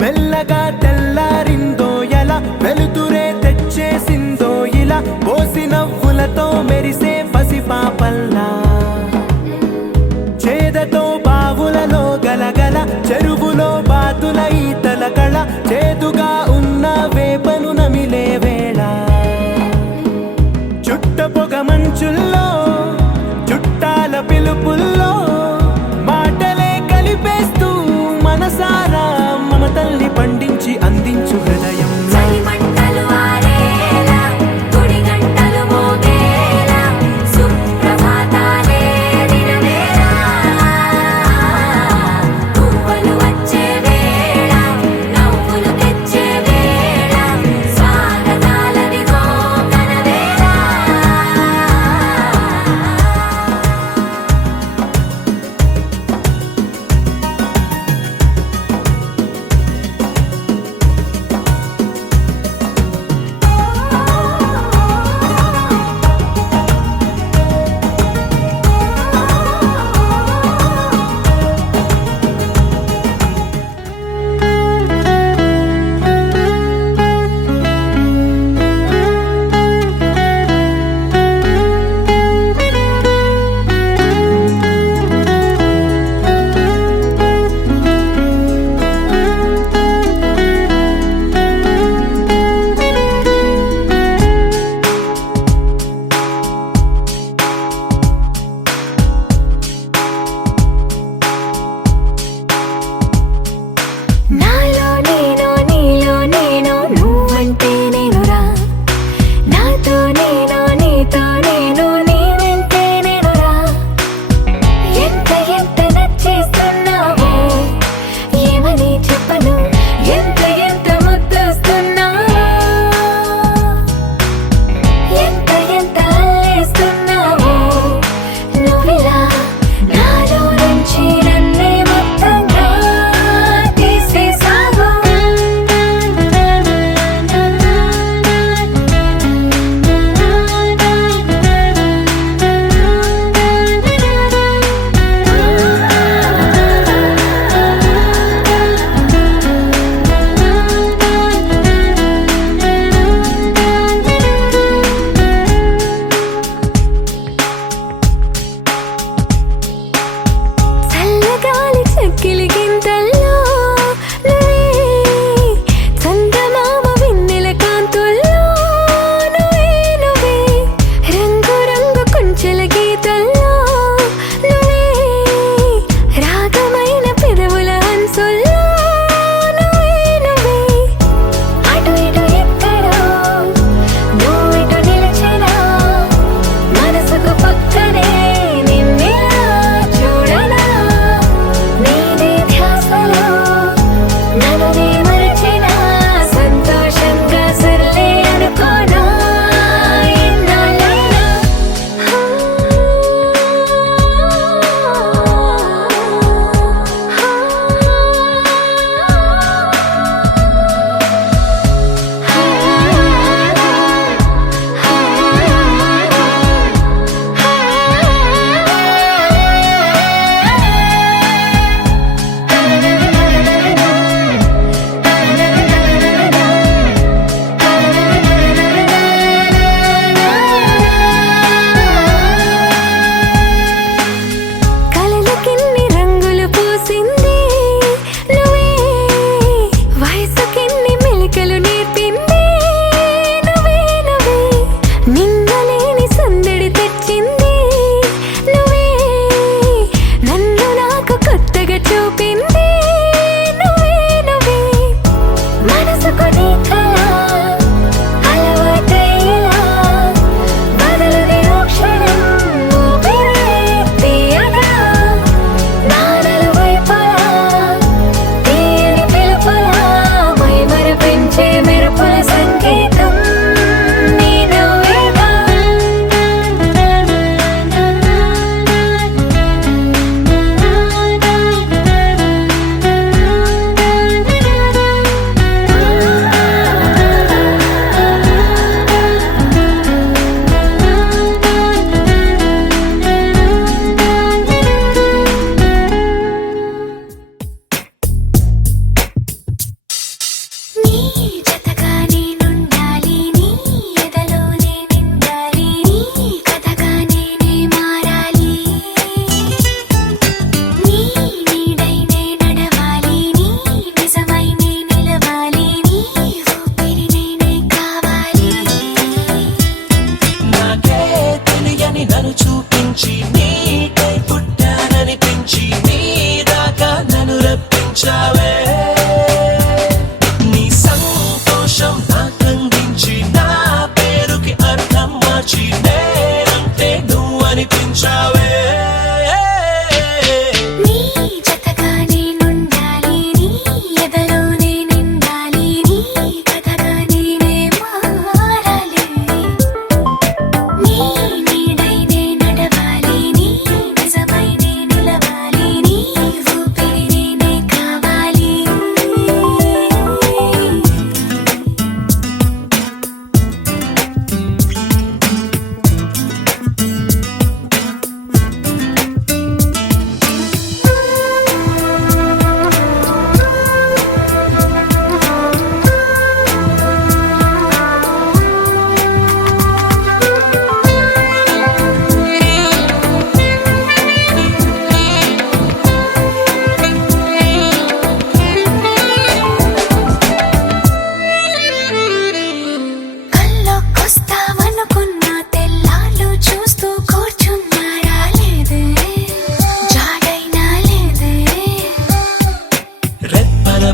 మెల్లగా తెల్లారిందో ఎలా వెలుతురే తెచ్చేసిందో ఇలా పోసి నవ్వులతో మెరిసే పసిపాపల్లా చేదతో బావులలో గలగల చెరువులో బాతుల ఈతల కళ చేదుగా ఉన్న వేపను నమిలే వేళ చుట్ట పొగ మంచుల్లో చుట్టాల పిలుపుల్లో మాటలే కలిపేస్తూ మనసారా మమతల్ని పండించి అందించు హృదయం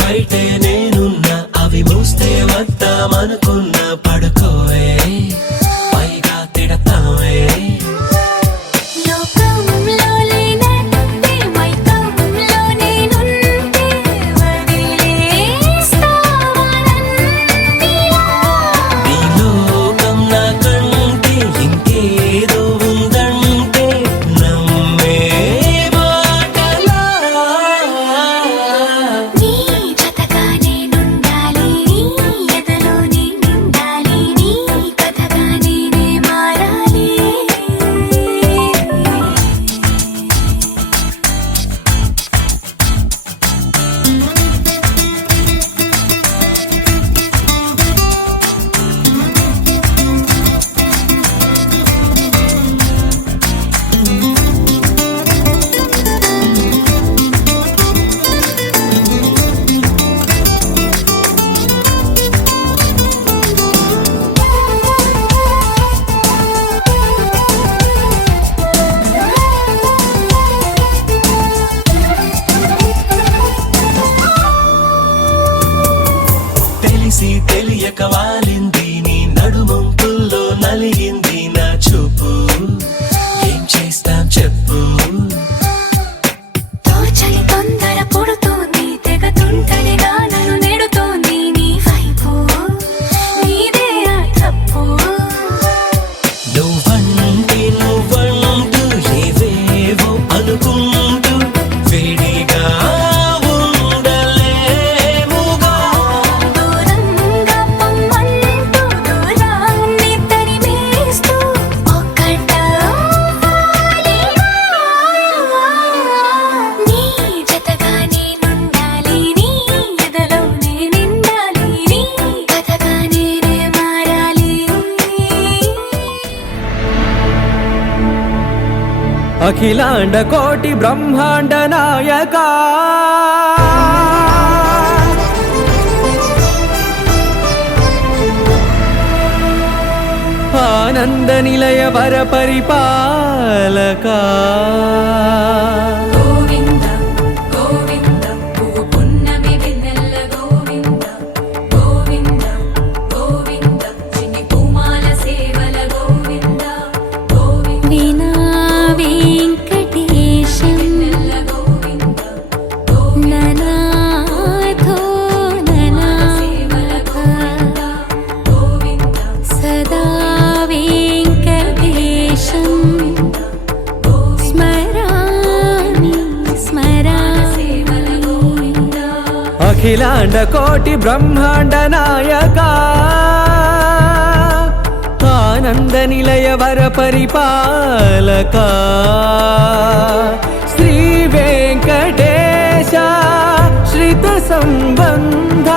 బయటే నేనున్నా అవి మూస్తే వద్దామనుకున్నా పడుకోవే పైగా తిడతావే నీ లోకం నాకంటే ఇంకేదో ఉందంటే నమ్మే మాటలా నీ జతగా నేనుండాలి నీ ఎదలో నీ నిండాలి నీ కథగా నేనే మారాలి తెలిసి తెలియక వాలింది నీ నడుమంపుల్లో నలిగింది నా చూపు ఏం చేస్తాం చెప్పు తోచని తొందర పుడుతోంది తెగ తుంటరిగా నన్ను నెడుతోంది నీ వైపు నీదే ఆ తప్పు నువ్వంటూ ఏవేవో అనుకుంటూ వేడిగా ఉండలేముగా దూరంగా పొమ్మంటూ దూరాన్ని తరిమేస్తూ ఒక్కటవ్వాలి నీ జతగా నేనుండాలి నీ ఎదలో నే నిండాలి నీ కథగా నేనే మారాలి అఖిలాండ కోటి బ్రహ్మాండ నాయక ఆనంద నిలయ వర పరిపాలక గోవింద గోవింద పువ్వు పున్నమి వెన్నెల గోవింద గోవింద గోవింద చిన్ని పూమాల సేవల గోవింద గోవింద వీణా వెంకటేశం వెన్నెల గోవింద ననాథో ననా సేవల గోవింద గోవింద సదా వెంకటేశం స్మరామి స్మరామి అఖిలాండ కోటి బ్రహ్మాండ నాయక ఆనంద నిలయ వర పరిపాలక శ్రీ వెంకటేశ శ్రిత సంబంధ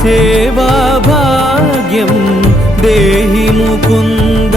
సేవా భాగ్యం దేహి ముకుంద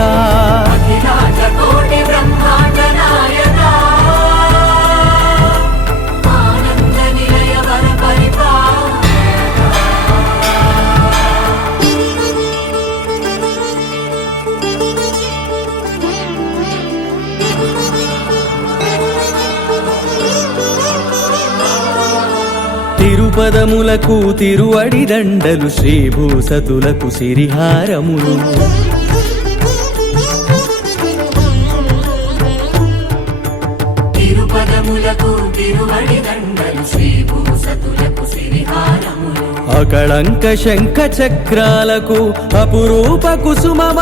తిరుపదములకు తిరువడి దండలు శ్రీభూసతులకు సిరిహారములు తిరుపదములకు తిరువడి దండలు శ్రీభూసతులకు సిరిహారములు అకళంక శంఖ చక్రాలకు అపురూప కుసుమమాలికలు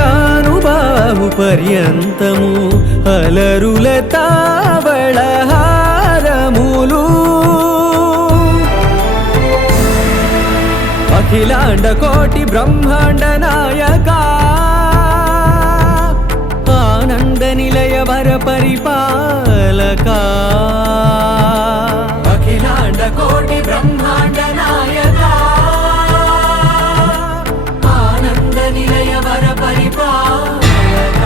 అజానుబాహు పర్యంతము అలరుల తావళహారములు అఖిలాండ కోటి బ్రహ్మాండ నాయక ఆనంద నిలయ వర పరిపాలక అఖిలాండ కోటి బ్రహ్మాండ నాయక ఆనంద నిలయ వర పరిపాలక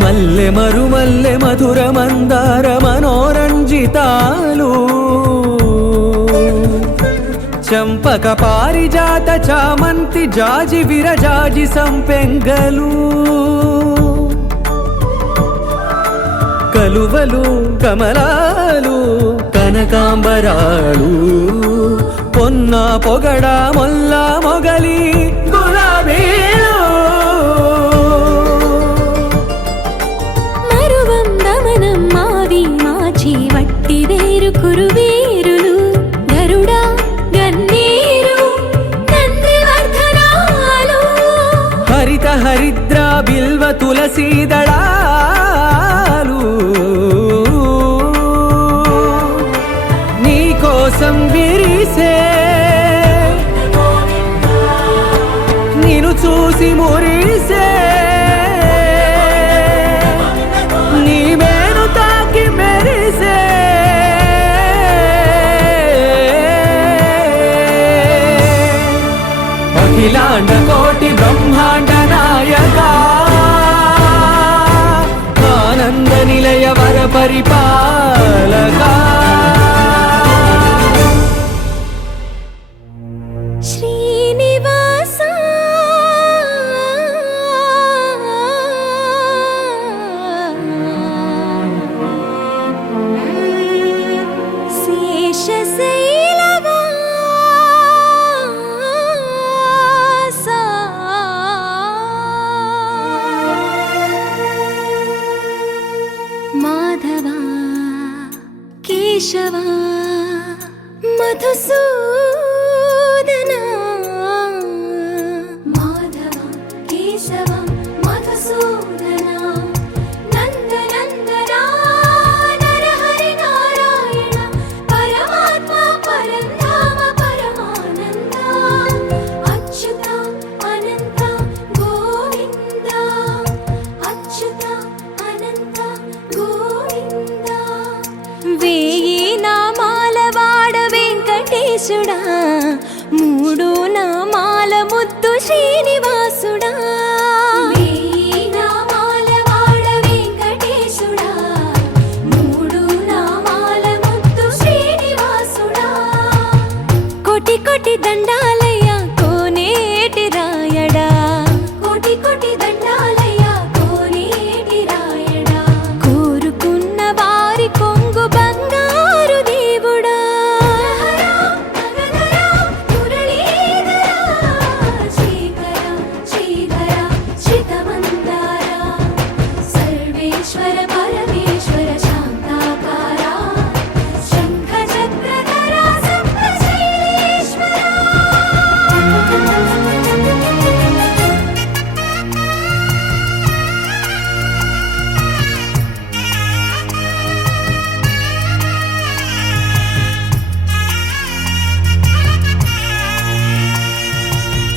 మల్లె మరుమల్లె మధుర మందార మనోరంజితాలు చంపక పారిజాత చామంతి జాజి విరజాజి సంపెంగలు కలువలు కమలాలు కనకాంబరాలు పొన్న పొగడ మొల్ల మొగలి గులాబీలు మరువం దమనం మావి మాచి వట్టి వేరు కురువేరులు గరుడా గన్నేరు నందివర్ధనాలు హరిత హరిద్ర బిల్వ తులసీదళాలు నీకోసం విరిసే నిన్ను చూసి మురిసే నీ మేను తాకి మెరిసే అఖిలాండ కోటి బ్రహ్మాండ నాయక ఆనంద నిలయ వర పరిపాలక శ్రీనివాస శేషశైలవాస మాధవ కేశవ మధుసూదన మాధవ కేశవ మధుసూదన నందనందన నరహరి నారాయణ పరమాత్మ పరంధామ పరమానంద అచ్యుత అనంత గోవింద అచ్యుత అనంత గోవింద వేయి నామాల వాడ వెంకటేశుడా మూడు నామాల ముద్దు శ్రీనివాసుడా వేయి నామాల వాడ వెంకటేశుడా మూడు నామాల ముద్దు శ్రీనివాసుడా కోటి కోటి దండాలయ్య కోనేటి రాయడా కోటి కోటి దండాలయ్య కోనేటి రాయడా కోరుకున్న వారి కొంగు బంగారు దేవుడా సర్వేశ్వర పరమేశ్వర శాంతాకార శంఖ చక్రధర సప్తశైలేశ్వర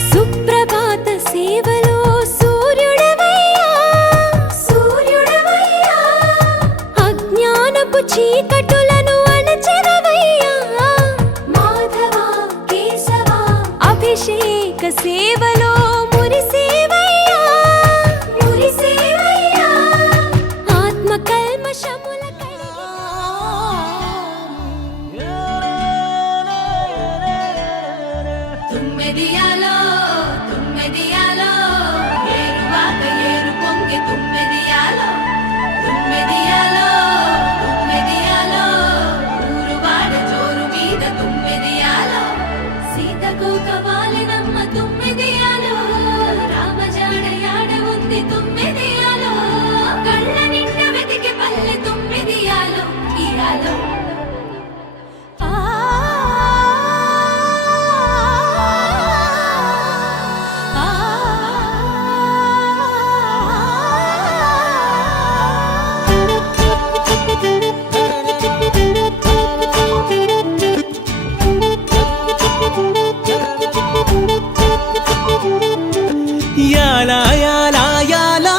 సుప్రభాత సేవలో సూర్యుడవయ్యా సూర్యుడవయ్యా అజ్ఞానపు చీకటులను అణచెదవయ్యా మాధవ కేశవ అభిషేక సేవలో మురిసేవయ్యా మురిసేవయ్యా ఆత్మ కల్మషముల తుమ్మెదియాలో తుమ్మెదియాలో ఏరువాక ఏరు పొంగి తుమ్మెదియాలో తుమ్మెదియాలో తుమ్మెదియాలో ఊరువాడ జోరు మీద తుమ్మెదియాలో సీతకు కవాలినమ్మ తుమ్మెదియాలో రామజాడయాడ ఉంది తుమ్మెదియాలో కళ్ళ నిండ వెతికి పల్లె తుమ్మెదియాలో ఇయాలో యాలా యాలా యాలా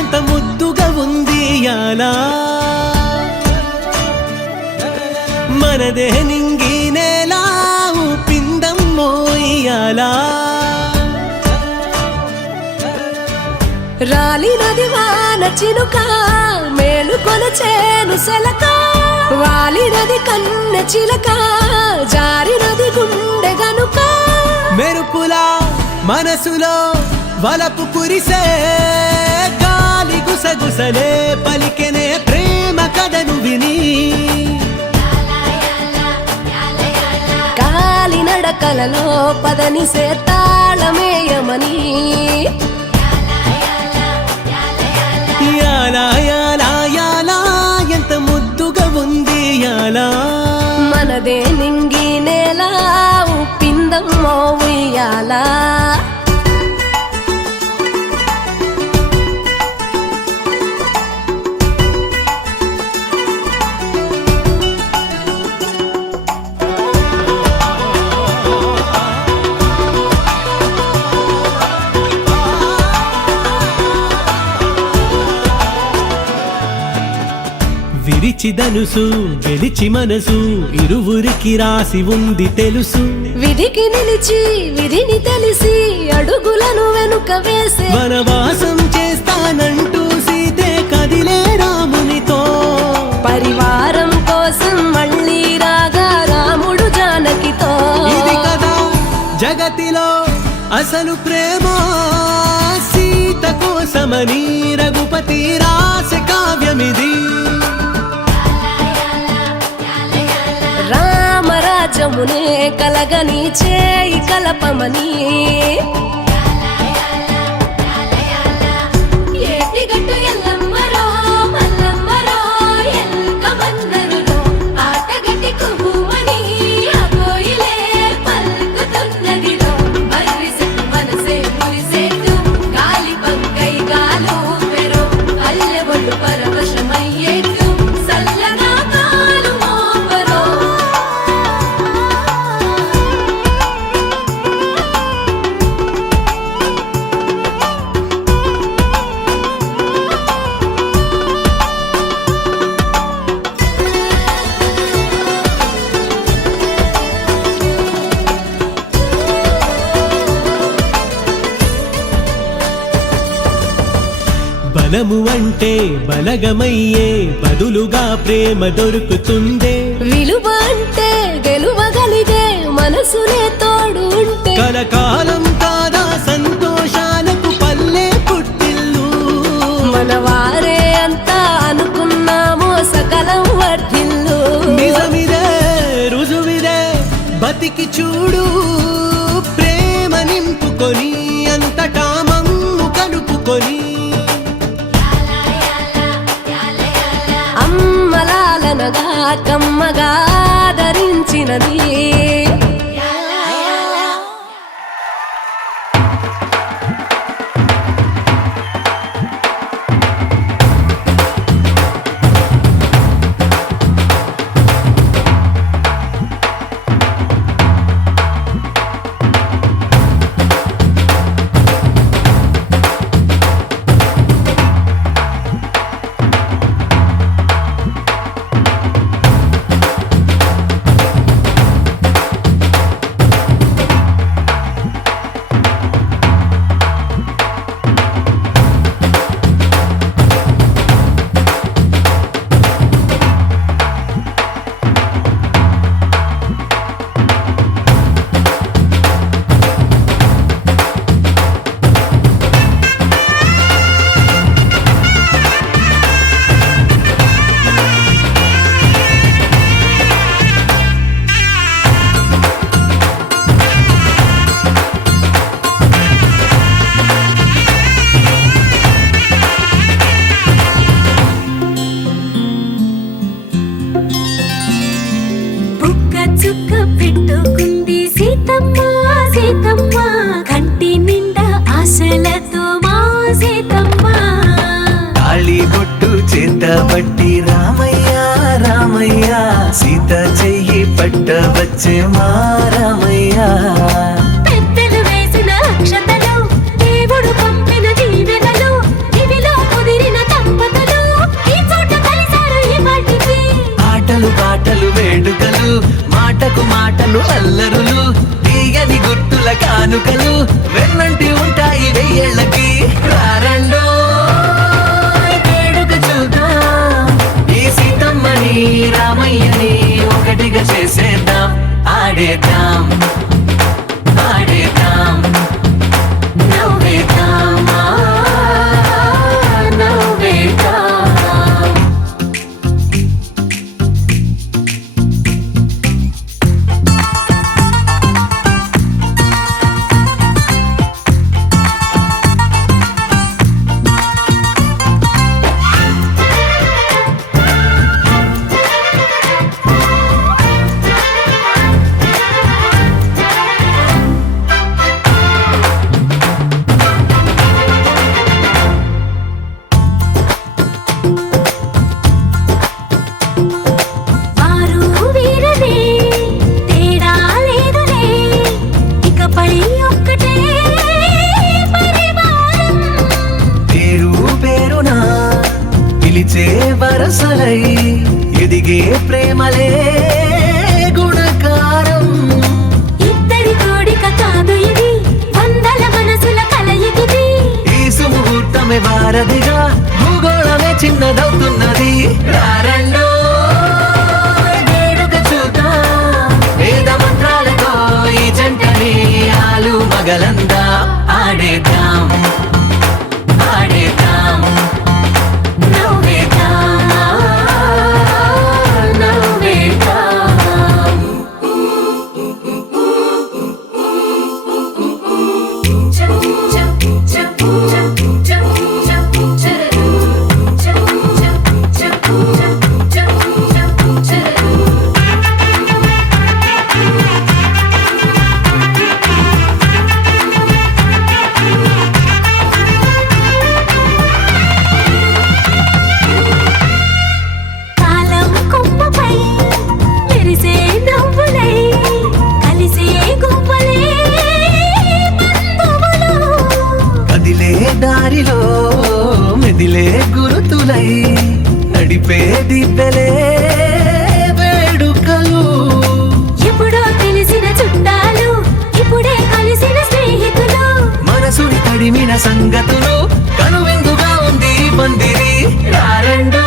ఎంత ముద్దుగా ఉంది యాలా మనదే నింగి నేలా ఊపిందమ్మో ఇయాలా రాలినది వాన చినుక మేలు కొలచేను సెలక వాలినది కన్న చిలక జారినది గుండె గనుక మెరుపులా మనసులో వలపు కురిసే గాలి గుసగుసలే పలికెనే ప్రేమ కథను విని కాలి నడకలలో పదని సేతాళమేయమని యాలా యాలా యాలా ఎంత ముద్దుగా ఉంది యాలా మనదే నింగి నేల ఉప్పిందమ్మో ఉయ్యాలా విరిచి ధనుసు గెలిచి మనసు ఇరువురికి రాసి ఉంది తెలుసు విధికి నిలిచి విధిని తెలిసి అడుగులను వెనుక వేసే వనవాసం చేస్తానంటూ సీతే కదిలే రామునితో పరివారం కోసం మళ్ళీ రాగా రాముడు జానకితో ఇది కదా జగతిలో అసలు ప్రేమ సీత కోసమని రఘుపతి రాసే కావ్యమిది రామరాజమునే కలగని చేయి కలపమని ఏటిగట్టు ఎల్లమ్మరో మల్లమ్మరో ఎల్కమందరులో ఆటగట్టి కుహుమని అగోయిలే పలుకుతున్నదిలో మర్రిసెట్టు మనసే మురిసేట్టు గాలి పంకై గాలు పెరో అల్లె ఒళ్ళు పరవశమయ్యేట్టు సల్లగా కాలు మోపరో బలము అంటే బలగమయ్యే బదులుగా ప్రేమ దొరుకుతుందే విలువ అంటే గెలువగలిగే మనసునే తోడు ఉంటే కలకాలం కాదా సంతోషాలకు పల్లె పుట్టిల్లు మనవారే అంతా అనుకున్నామో సకలం వర్ధిల్లు నిజమిదే రుజువిదే బతికి చూడు ప్రేమ నింపుకొని అంతటా మమ్ము కలుపుకొని అమ్మలాలనగా కమ్మగా ధరించినది బుక్క చుక్క పెట్టుకుంది సీతమ్మ సీతమ్మ కంటి నిండా ఆశలతో మా సీతమ్మ తాళి బొట్టు చేతబట్టి రామయ్య రామయ్య సీత చెయ్యి పట్ట వచ్చే మా రామయ్య పెద్దలు వేసిన అక్షతలు దేవుడు పంపిన దీవెనలు ఇవిలో కుదిరిన దంపతులు ఈ చోట కలిసారు ఈ వాటికి ఆటలు పాటలు వేడుకలు మాటకు మాటలు అల్లరులు తీయని గుర్తుల కానుకలు వెన్నంటి ఉంటాయి వెయ్యేళ్ళకి రారండో అసలై ఎదిగే ప్రేమలే గుణకారం. ఇద్దరి కోడిక కాదు ఇది, వందల మనసుల కలయికిది. ఈ సుముహూర్తమే వారధిగా భూగోళమే చిన్నదవుతున్నది. రారండో వేడుక చూద్దాం, వేద మంత్రాలతో ఈ జంటని ఆలు మగలందా ఆడేద్దాం ఆడేద్దాం నవ్వేద్దాం, నవ్వేద్దాం. కాలం కొమ్మపై మెరిసే నవ్వులై కలిసే గువ్వలే బంధువులు. కదిలే దారిలో మెదిలే గురుతులై నడిపే దివ్యలే వేడుకలు. ఎప్పుడో తెలిసిన చుట్టాలు, ఇప్పుడే కలిసిన స్నేహితులు. మనసుని తడిమిన సంగతులు కనువిందుగా ఉంది ఈ పందిరి. రారండో